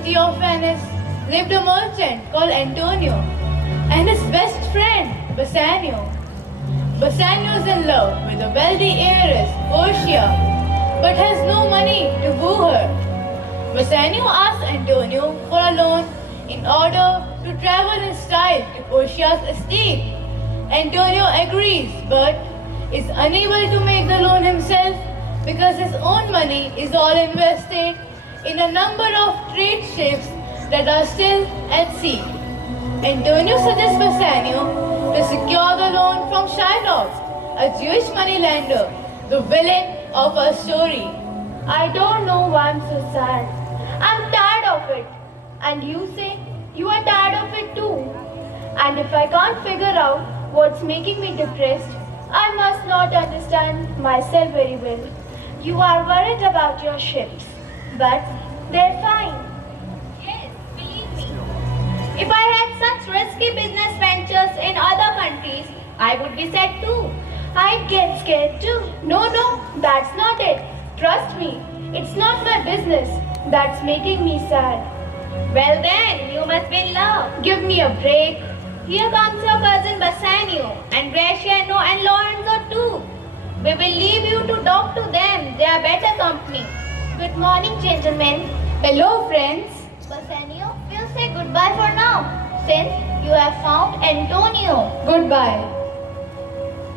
city of Venice lived a merchant called Antonio and his best friend Bassanio. Bassanio is in love with a wealthy heiress, Portia, but has no money to woo her. Bassanio asks Antonio for a loan in order to travel in style to Portia's estate. Antonio agrees but is unable to make the loan himself because his own money is all invested in a number of trade ships that are still at sea. Antonio suggests Bassanio to secure the loan from Shylock, a Jewish moneylender, the villain of our story. I don't know why I'm so sad. I'm tired of it. And you say you are tired of it too. And if I can't figure out what's making me depressed, I must not understand myself very well. You are worried about your ships, but they're fine. Yes, believe me. If I had such risky business ventures in other countries, I would be sad too. I'd get scared too. No, that's not it. Trust me, it's not my business that's making me sad. Well then, you must be in love. Give me a break. Here comes your cousin Bassanio and Graciano and Lorenzo too. We will leave you to talk to them. They are better company. Good morning, gentlemen. Hello, friends. Bassanio, we'll say goodbye for now, since you have found Antonio. Goodbye.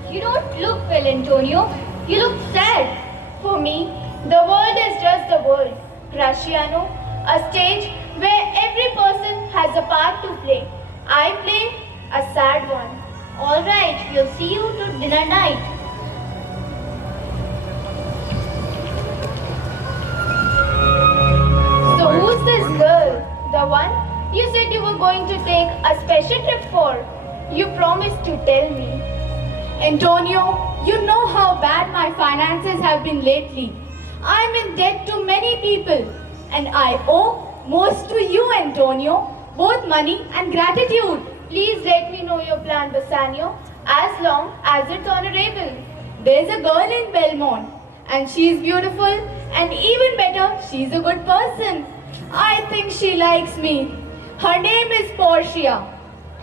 You don't look well, Antonio. You look sad. For me, the world is just the world. Graciano, a stage where every person has a part to play. I play a sad one. All right, we'll see you to dinner night. So who's this girl? The one you said you were going to take a special trip for? You promised to tell me. Antonio, you know how bad my finances have been lately. I'm in debt to many people and I owe most to you, Antonio, both money and gratitude. Please let me know your plan, Bassanio, as long as it's honorable. There's a girl in Belmont and she's beautiful and even better, she's a good person. I think she likes me. Her name is Portia.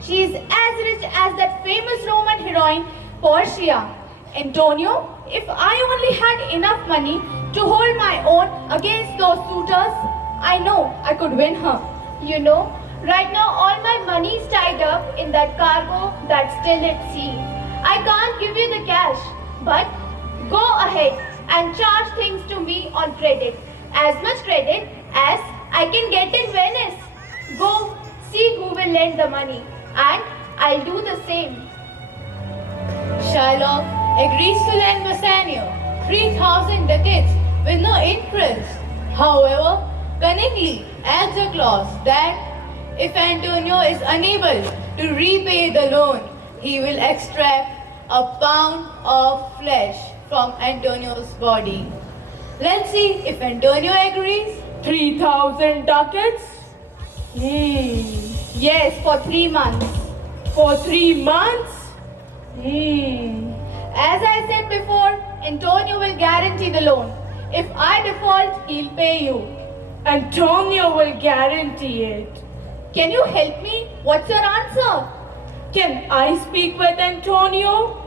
She's as rich as that famous Roman heroine, Portia. Antonio, if I only had enough money to hold my own against those suitors, I know I could win her. You know, right now all my money is tied up in that cargo that's still at sea. I can't give you the cash, but go ahead and charge things to me on credit. As much credit as I can get in Venice. Go see who will lend the money and I'll do the same. Shylock agrees to lend Bassanio 3,000 ducats with no interest. However, cunningly adds a clause that if Antonio is unable to repay the loan, he will extract a pound of flesh from Antonio's body. Let's see if Antonio agrees. 3,000 ducats? Yes, for 3 months. For 3 months? As I said before, Antonio will guarantee the loan. If I default, he'll pay you. Antonio will guarantee it. Can you help me? What's your answer? Can I speak with Antonio?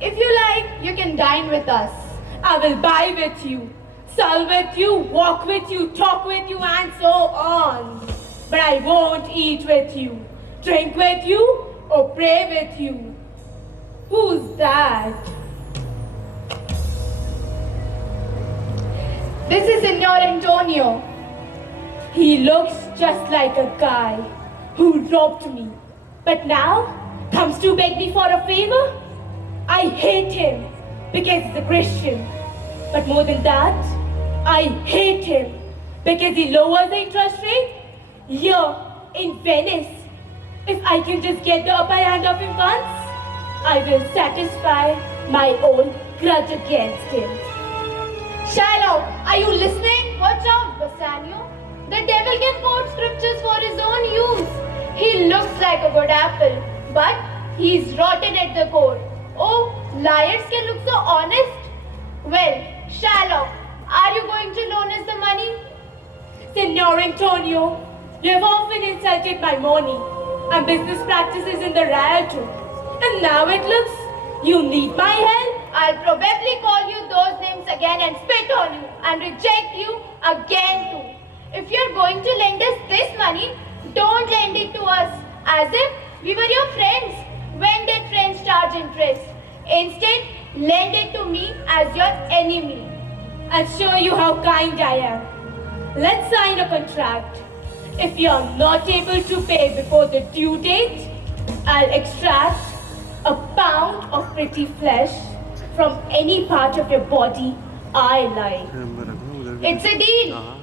If you like, you can dine with us. I will buy with you, sell with you, walk with you, talk with you, and so on. But I won't eat with you, drink with you, or pray with you. Who's that? This is Signor Antonio. He looks just like a guy who robbed me, but now comes to beg me for a favor? I hate him because he's a Christian. But more than that, I hate him because he lowers the interest rate here in Venice. If I can just get the upper hand of him once, I will satisfy my own grudge against him. Shylock, are you listening? Watch out, Bassanio. The devil can quote scriptures for his own use. He looks like a good apple, but he's rotten at the core. Oh, liars can look so honest. Well, Shylock, are you going to loan us the money? Senor Antonio, you have often insulted my money and business practices in the Rialto. And now it looks you need my help. I'll probably call you those names again and spit on you and reject you again too. If you're going to lend us this money, don't lend it to us as if we were your friends. When did friends charge interest? Instead, lend it to me as your enemy. I'll show you how kind I am. Let's sign a contract. If you're not able to pay before the due date, I'll extract a pound of pretty flesh from any part of your body I like. It's a deal.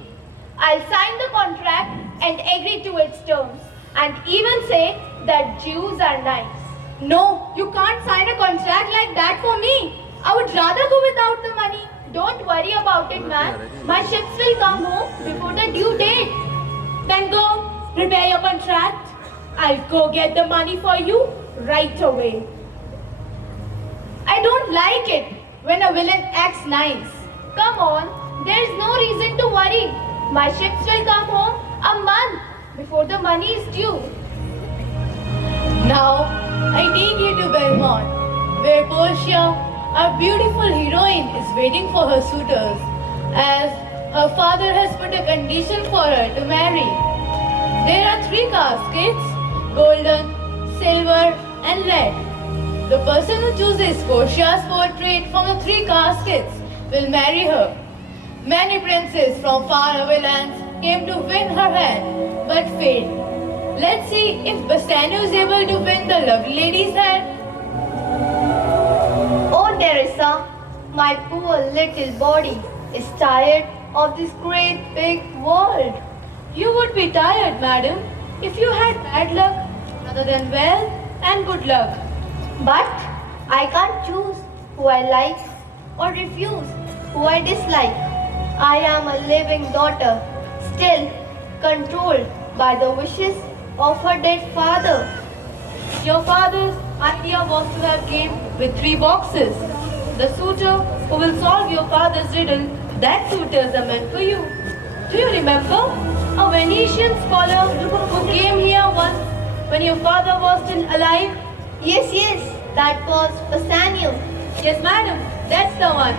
I'll sign the contract and agree to its terms and even say that Jews are nice. No, you can't sign a contract like that for me. I would rather go without the money. Don't worry about it, man. My ships will come home before the due date. Then go prepare your contract. I'll go get the money for you right away. I don't like it when a villain acts nice. Come on, there's no reason to worry. My ships will come home a month before the money is due. Now, I take you to Belmont, where Portia, our beautiful heroine, is waiting for her suitors, as her father has put a condition for her to marry. There are 3 caskets, golden, silver and lead. The person who chooses Portia's portrait from the 3 caskets will marry her. Many princes from faraway lands came to win her hand, but failed. Let's see if Bassanio is able to win the lovely lady's hand. Oh, Teresa, my poor little body is tired of this great big world. You would be tired, madam, if you had bad luck rather than wealth and good luck. But I can't choose who I like or refuse who I dislike. I am a living daughter, still controlled by the wishes of her dead father. Your father's idea was to have game with 3 boxes. The suitor who will solve your father's riddle, that suitors are meant for you. Do you remember a Venetian scholar who came here once when your father was still alive? Yes, that was Bassanio. Yes, madam, that's the one.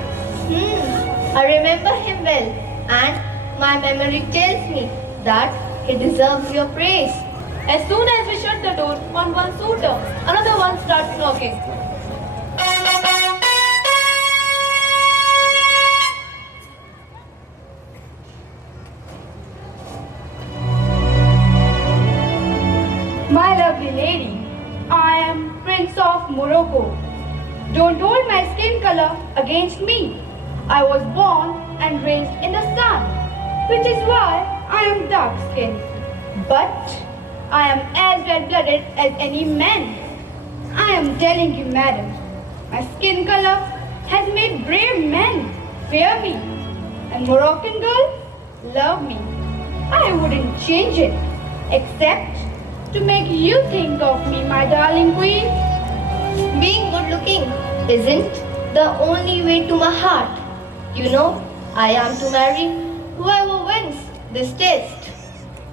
I remember him well, and my memory tells me that he deserves your praise. As soon as we shut the door on one suitor, another one starts knocking. My lovely lady, I am Prince of Morocco. Don't hold my skin color against me. I was born and raised in the sun, which is why I am dark-skinned. But I am as red-blooded as any man. I am telling you, madam, my skin color has made brave men fear me, and Moroccan girls love me. I wouldn't change it, except to make you think of me, my darling queen. Being good looking isn't the only way to my heart. You know, I am to marry whoever wins this test.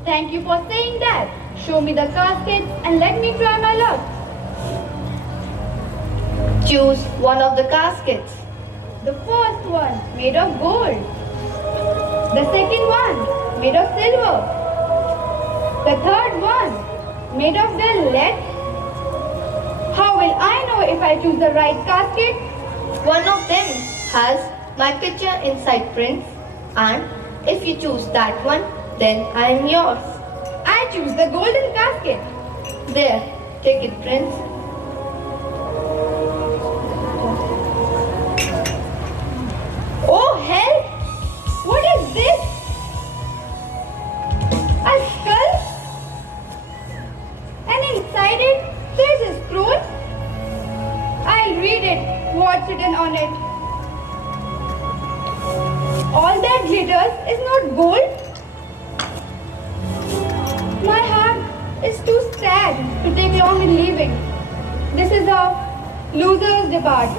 Thank you for saying that. Show me the casket and let me try my luck. Choose one of the caskets. The first one made of gold. The second one made of silver. The third one made of the lead. How will I know if I choose the right casket? One of them has my picture inside, Prince. And if you choose that one, then I am yours. I choose the golden casket. There, take it, Prince. Oh, help! What is this? A skull? And inside it, there's a scroll. I'll read it. What's written on it? All that glitters is not gold. My heart is too sad to take long in leaving. This is how losers depart.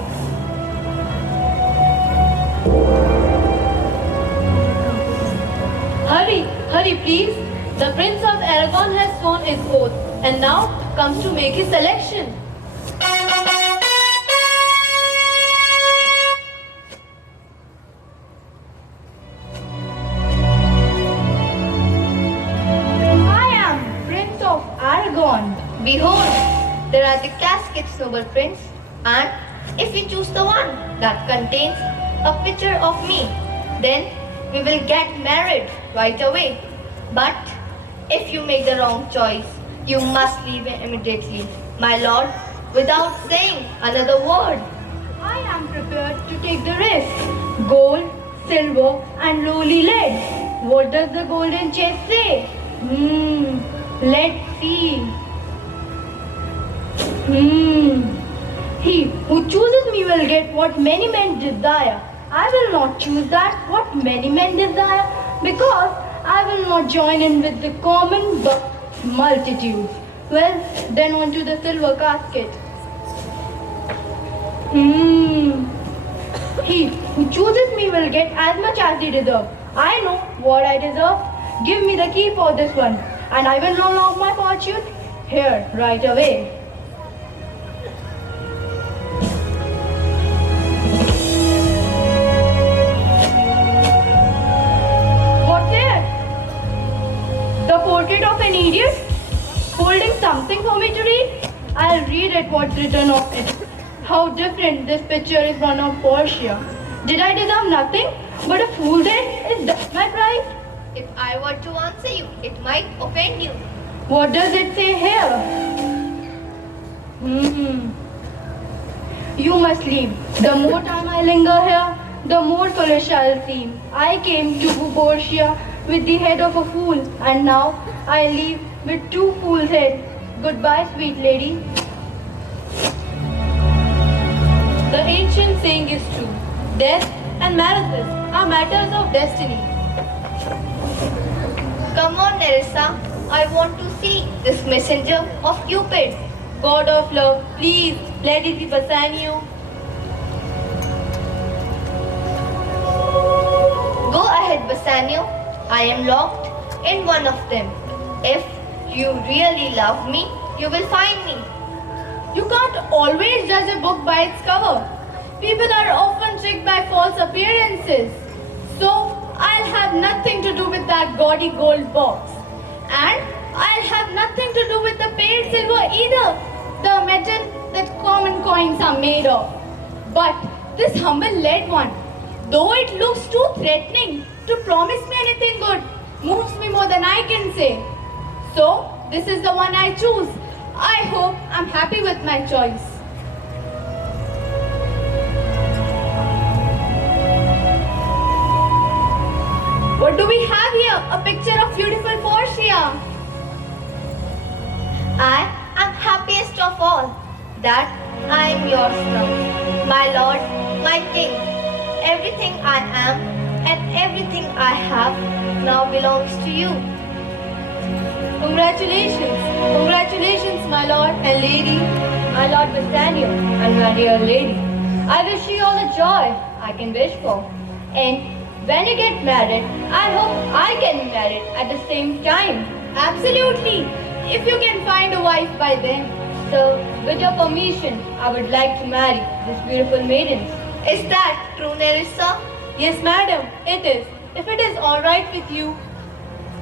Hurry, Hurry, please. The Prince of Aragon has sworn his oath and now comes to make his selection. I am Prince of Aragon. Behold, there are the caskets, noble prince, and if we choose the one that contains a picture of me, then we will get married right away. But if you make the wrong choice, you must leave immediately, my lord, without saying another word. I am prepared to take the risk. Gold, silver, and lowly lead. What does the golden chest say? Let's see. He who chooses me will get what many men desire. I will not choose that what many men desire, because I will not join in with the common multitude. Well, then on to the silver casket. He who chooses me will get as much as he deserves. I know what I deserve. Give me the key for this one, and I will unlock my fortune here right away. What's it? The portrait of an idiot? Holding something for me to read? I'll read it what's written on it. How different this picture is from of Portia. Did I deserve nothing but a fool's head? Is that my price? If I were to answer you, it might offend you. What does it say here? You must leave. The more time I linger here, the more foolish I'll seem. I came to Portia with the head of a fool, and now I leave with two fools' heads. Goodbye, sweet lady. The ancient saying is true. Death and marriages are matters of destiny. Come on, Nerissa. I want to see this messenger of Cupid. God of love, please let it be Bassanio. Go ahead, Bassanio. I am locked in one of them. If you really love me, you will find me. You can't always judge a book by its cover. People are often tricked by false appearances. So, I'll have nothing to do with that gaudy gold box. And I'll have nothing to do with the paid silver either, the metal that common coins are made of. But this humble lead one, though it looks too threatening to promise me anything good, moves me more than I can say. So, this is the one I choose. I hope I'm happy with my choice. What do we have here? A picture of beautiful Portia. I am happiest of all that I am yours now, my lord, my king. Everything I am and everything I have now belongs to you. Congratulations. Congratulations, my lord and lady. My Lord Bassanio and my dear lady, I wish you all the joy I can wish for. And when you get married, I hope I get married at the same time. Absolutely. If you can find a wife by then. So, with your permission, I would like to marry these beautiful maidens. Is that true, Nerissa? Yes, madam, it is. If it is all right with you,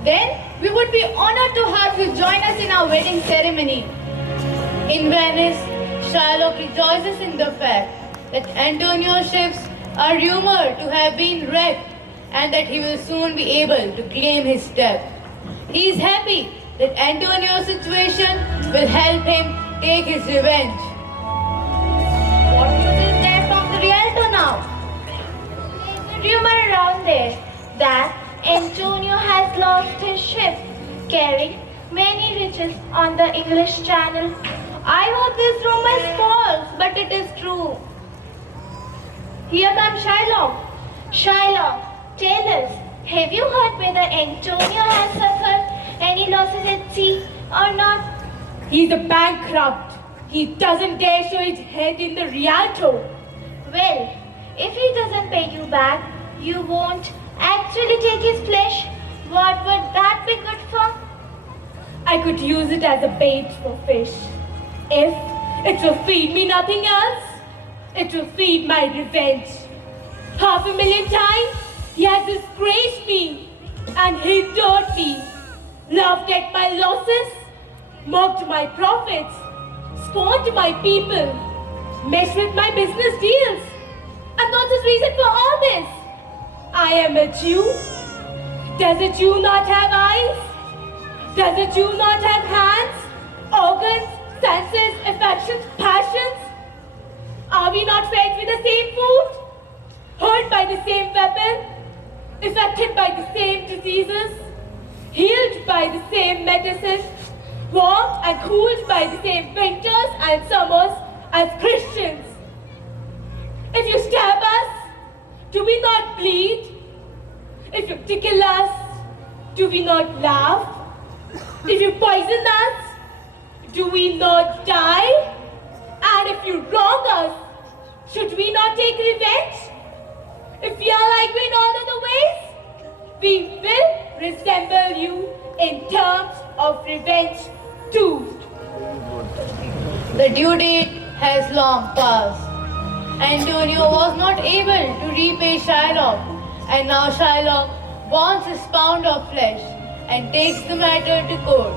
then we would be honored to have you join us in our wedding ceremony. In Venice, Shylock rejoices in the fact that Antonio's ships are rumored to have been wrecked and that he will soon be able to claim his debt. He is happy that Antonio's situation will help him take his revenge. What news is there from the Rialto now? There's a rumor around there that Antonio has lost his ship, carrying many riches on the English Channel. I hope this rumor is false, but it is true. Here comes Shylock. Shylock, tell us, have you heard whether Antonio has suffered any losses at sea or not? He's a bankrupt. He doesn't dare show his head in the Rialto. Well, if he doesn't pay you back, you won't actually take his flesh. What would that be good for? I could use it as a bait for fish. If it will feed me nothing else, it will feed my revenge. 500,000 times he has disgraced me and hindered me, laughed at my losses, mocked my profits, scorned my people, messed with my business deals. And not his reason for all this. I am a Jew. Does a Jew not have eyes? Does a Jew not have hands, organs, senses, affections, passions? Are we not fed with the same food? Hurt by the same weapon? Affected by the same diseases? Healed by the same medicine? Warmed and cooled by the same winters and summers as Christians? If you stab us, do we not bleed? If you tickle us, do we not laugh? If you poison us, do we not die? And if you wrong us, should we not take revenge? If we are like you in all other ways, we will resemble you in terms of revenge too. The due date has long passed. Antonio was not able to repay Shylock, and now Shylock wants his pound of flesh and takes the matter to court.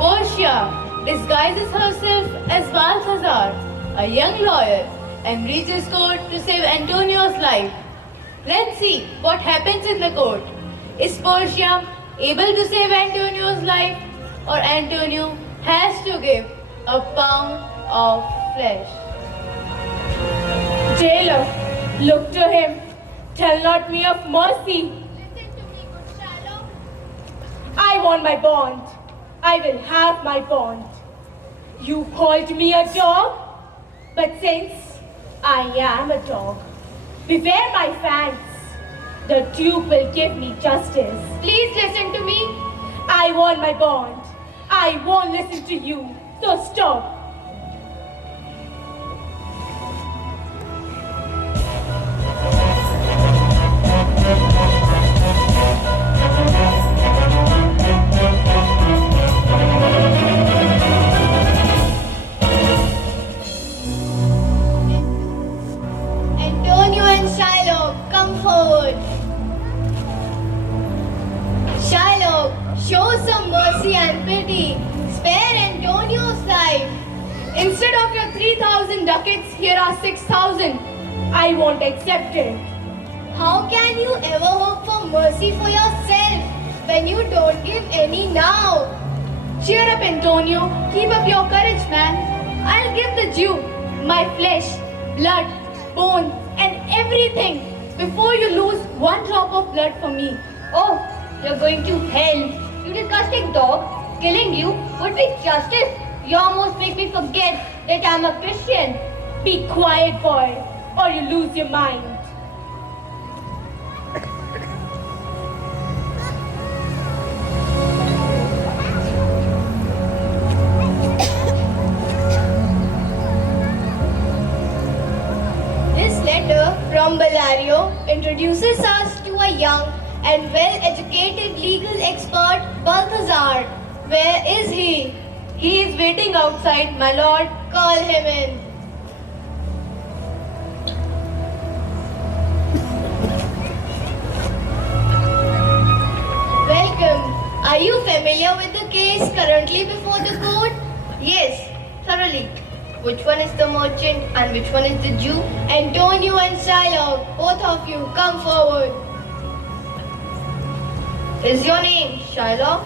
Portia disguises herself as Balthazar, a young lawyer, and reaches court to save Antonio's life. Let's see what happens in the court. Is Portia able to save Antonio's life, or Antonio has to give a pound of flesh? Jailer, look to him. Tell not me of mercy. Listen to me, good Shylock. I want my bond. I will have my bond. You called me a dog, but since I am a dog, beware my fangs. The Duke will give me justice. Please listen to me. I want my bond. I won't listen to you. So stop. Antonio and Shylock, come forward. Shylock, show some mercy and pity. Spare Antonio's life. Instead of your 3,000 ducats, here are 6,000. I won't accept it. How can you ever hope for mercy for yourself when you don't give any now? Cheer up, Antonio. Keep up your courage, man. I'll give the Jew my flesh, blood, bones, and everything before you lose one drop of blood for me. Oh, you're going to hell. You disgusting dog. Killing you would be justice. You almost make me forget that I'm a Christian. Be quiet, boy, or you lose your mind. This letter from Bellario introduces us to a young and well-educated legal expert, Balthazar. Where is he? He is waiting outside, my lord. Call him in. Welcome. Are you familiar with the case currently before the court? Yes, thoroughly. Which one is the merchant and which one is the Jew? Antonio and Shylock, both of you, come forward. Is your name Shylock?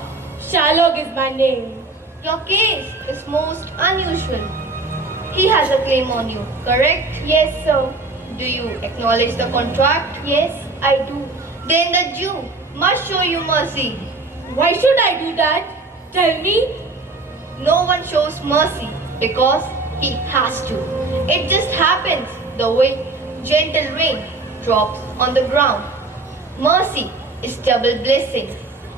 Shylock is my name. Your case is most unusual. He has a claim on you, correct? Yes, sir. Do you acknowledge the contract? Yes, I do. Then the Jew must show you mercy. Why should I do that? Tell me. No one shows mercy because he has to. It just happens the way gentle rain drops on the ground. Mercy is double blessing.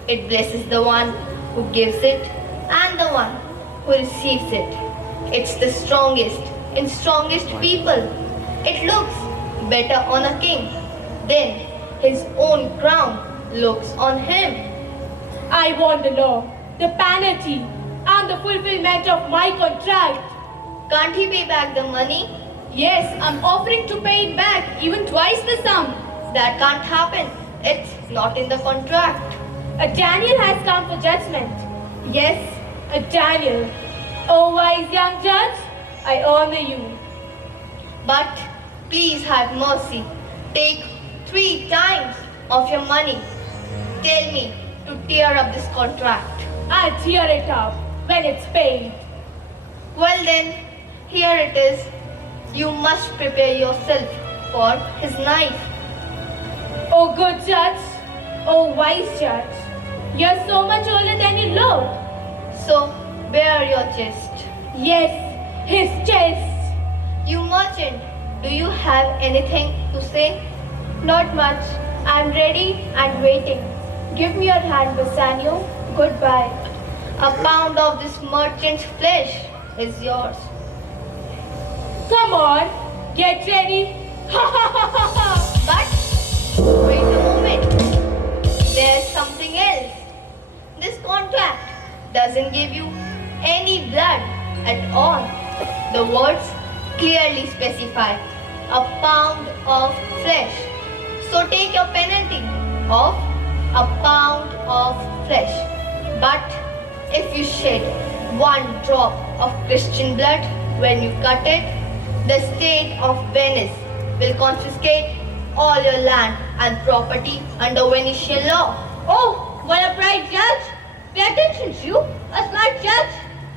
It blesses the one who gives it and the one who receives it. It's the strongest in strongest people. It looks better on a king. Then his own crown looks on him. I want the law, the penalty, and the fulfillment of my contract. Can't he pay back the money? Yes, I'm offering to pay it back, even twice the sum. That can't happen. It's not in the contract. A Daniel has come for judgment. Yes, a Daniel. Oh, wise young judge, I honor you. But please have mercy. Take 3 times of your money. Tell me to tear up this contract. I'll tear it up when it's paid. Well then, here it is. You must prepare yourself for his knife. Oh, good judge. Oh, wise judge. You're so much older than you look. So, bare your chest. Yes, his chest. You merchant, do you have anything to say? Not much. I'm ready and waiting. Give me your hand, Bassanio. Goodbye. A pound of this merchant's flesh is yours. Come on, get ready. Ha ha ha ha ha. But wait a moment. There's something else. This contract doesn't give you any blood at all. The words clearly specify a pound of flesh. So take your penalty of a pound of flesh. But if you shed 1 drop of Christian blood when you cut it, the state of Venice will confiscate all your land and property under Venetian law. Oh, what a bright judge! Pay attention, you, a smart judge.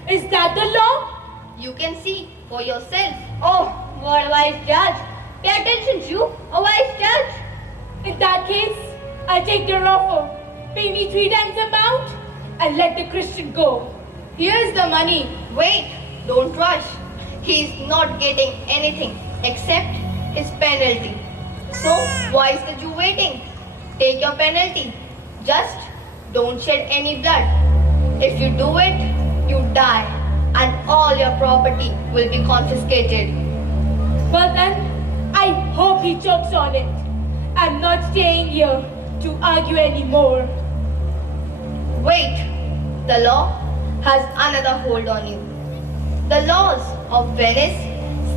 Is that the law? You can see for yourself. Oh, what a wise judge! Pay attention, you, a wise judge. In that case, I'll take your offer. Pay me 3 times the amount and let the Christian go. Here's the money. Wait, don't rush. He's not getting anything except his penalty. So why is the Jew waiting? Take your penalty. Just don't shed any blood. If you do it, you die and all your property will be confiscated. Well then, I hope he chokes on it. I'm not staying here to argue anymore. Wait, the law has another hold on you. The laws of Venice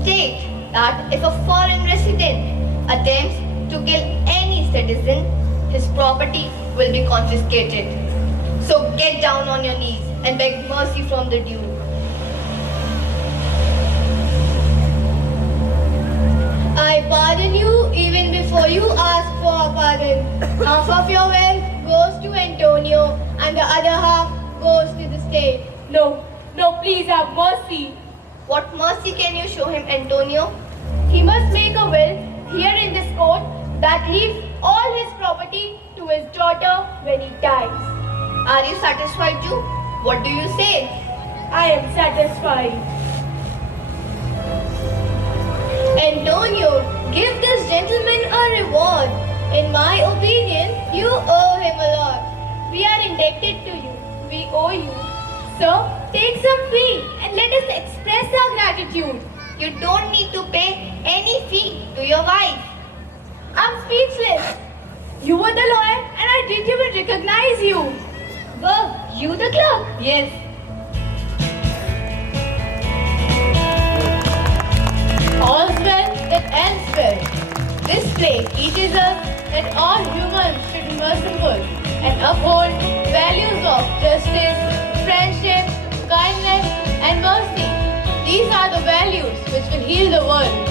state that if a foreign resident attempts to kill any citizen, his property will be confiscated. So get down on your knees and beg mercy from the Duke. I pardon you even before you ask for a pardon. Half of your wealth goes to Antonio and the other half goes to the state. No, please have mercy. What mercy can you show him, Antonio? He must make a will here in this court that leaves all his property to his daughter when he dies. Are you satisfied, Jew? What do you say? I am satisfied. Antonio, give this gentleman a reward. In my opinion, you owe him a lot. We are indebted to you. We owe you. So, take some fee and let us express our gratitude. You don't need to pay any fee to your wife. I'm speechless. You were the lawyer and I didn't even recognize you. Were you the clerk? Yes. All's well that ends well. This play teaches us that all humans should be merciful and uphold values of justice, friendship, kindness, and mercy. These are the values which will heal the world.